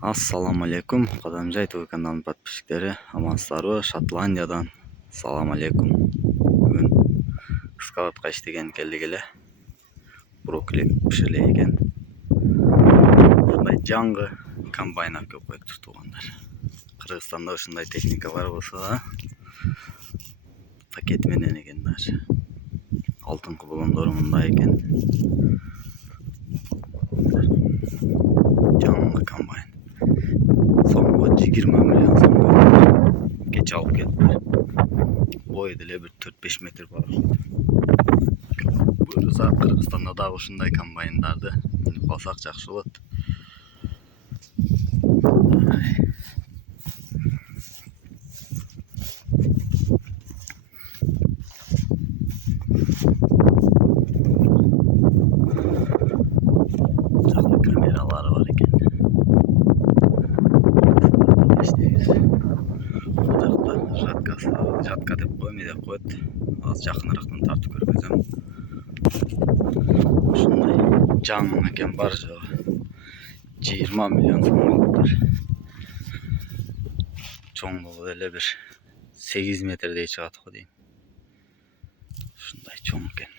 Assalamu alaikum. Кадамжай ТВ каналының подписчиктері. Амансыздарбы? Шотландиядан. Салам алейкум. Бүгін экскаватқа иштеген келдік эле. Брокколи пішірлей екен. Ушундай жаңғы комбайн алып келип коюптур туугандар. Кыргызстанда ушундай техника бар болсо, пакет менен экен даже. Алтынкы болондору мындай экен. Жаңғы комбайн. Сомго 20 миллион сомго кече алып келдилер. Бою деле бир 4-5 метр бар. Буюрса Кыргызстанда дагы ушундай комбайндарды минип калсак жакшы болот. Камералары бар екен. Жатка деп коймой деп коет. Аз жакыныраактан тартып көргөзөм. Ушундай жаң экен, бар жогу 20 миллион сом болуптур. Чоңдугу деле бир 8 метрдей чыгат го дейм. Ушундай чоң экен.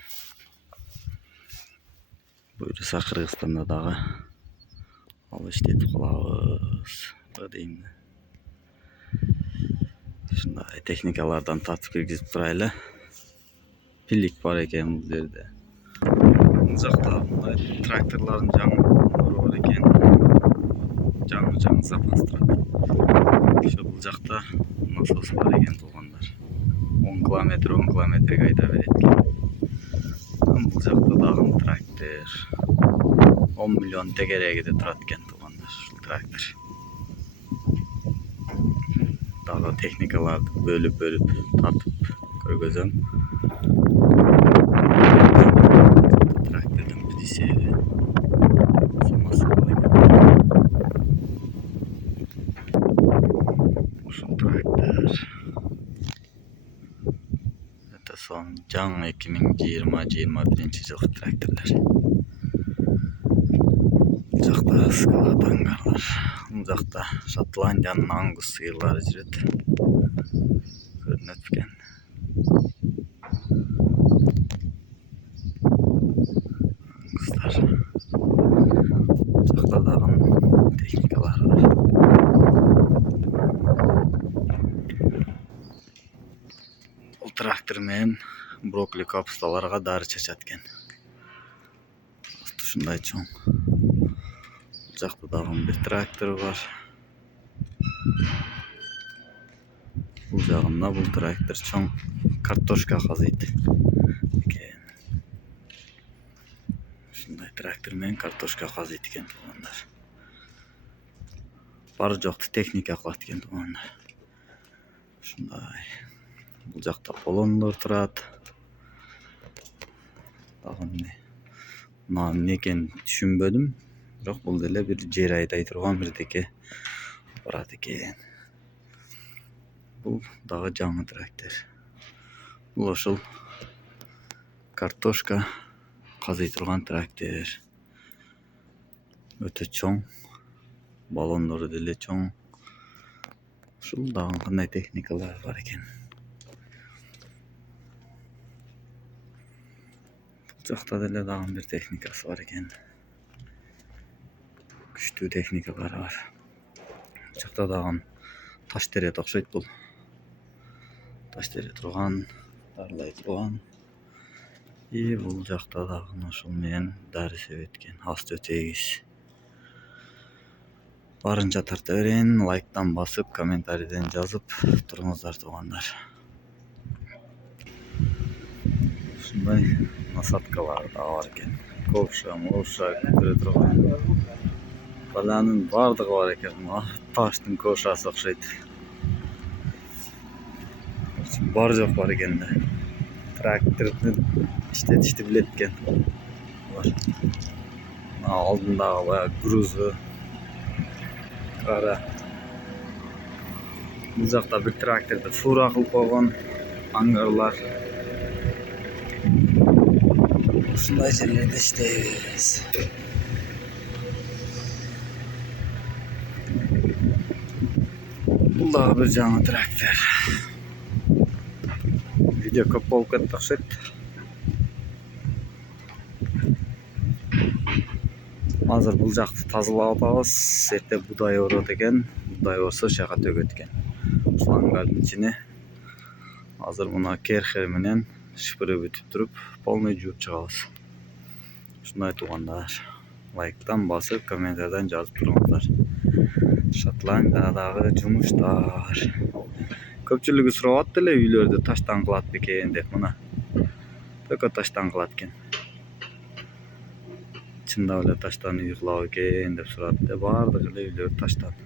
Буюрса Кыргызстанда дагы ал иштетип калабыз дейм. Ушундай техникалардан тартып киргизип турайлы. Пилик бар экен бул жерде. Бул жакта мындай тракторлордун жаңылары бар экен. Жаңы запас турат. Ошо бул жакта насос бар экен туугандар. 10 километрге айда берет экен. Бул жакта дагы трактор 10 миллион тегерегиде турат экен туугандар. Ушул трактор. Дагы техникаларды бөлүп тартып көргөзөм. Трактордун прицеби самасы бар экен. Ушул трактор. Это сон жаң 2020-21 жылкы тракторлор. Бул жакта скалатангарлар. Бул жакта Шотландиянын аңгус сыйырлары жүрөт. Көрүнөт экен. Аңгустар. Бул жакта дагы техникалар бар. Бул трактор менен брокколи капусталарга дары чачат экен. Ушундай чоң. Бул жакта дагы бир трактор бар. Бул жагында бул трактор чоң картошка казыйт экен. Ушундай трактор менен картошка казыйт экен туугандар. Бар жокту техника кылат экен туугандар. Ушундай. Бул жакта полондор турат. Дагы эмне экенин түшүнбөдүм. Бирок бул деле бир жер айдай турган бирдеке барат экен. Бул дагы жаңы трактор. Бул ошол картошка казый турган трактор. Өтө чоң. Балондору деле чоң. Ушул дагы кандай техникалар бар экен. Бул жакта деле дагы бир техникасы бар экен. Күчтүү техникалар бар. Бул жакта дагы таш терет окшойт бул. Таш тере турган, дарлай турган. Бул жакта дагы ошол менен дары себет экен. Асты өтө эгиз. Барынча тарта берейин, лайктан басып, комментарийден жазып туруңуздар туугандар. Ушундай насадкалар дагы бар экен. Ковша көтөрө турган. Баланын бардыгы бар экен. Таштын ковшасы окшойт. Бар жок бар экен да. Тракторду иштетишти билет экен. Алдындагы баягы грузу. Кара. Бул жакта бир тракторду фура кылып койгон ангарлар. Ушундай жерлерде иштейбиз. Бұл дағы бір жаңа трактор. Video көп болып кетті ұқсайды. Азыр бұл жақты тазалап атабыз. Ерте будай орот екен. Будай орса шаға төгөт екен. Шлангардың içine. Азыр мына керхер менен шпырып өтүп туруп, полный жууп чыгабыз. Ушундай туугандар. Лайктан басып, комментариядан жазып туруңуздар. Шотландиядагы жумуштар. Көпчүлүгү сурап атты эле үйлөрдү таштан кылат бекен деп, мына. Только таштан кылат экен. Чындап эле таштан үй кылабы экен деп сурады. Бардык эле үйлөр таштан.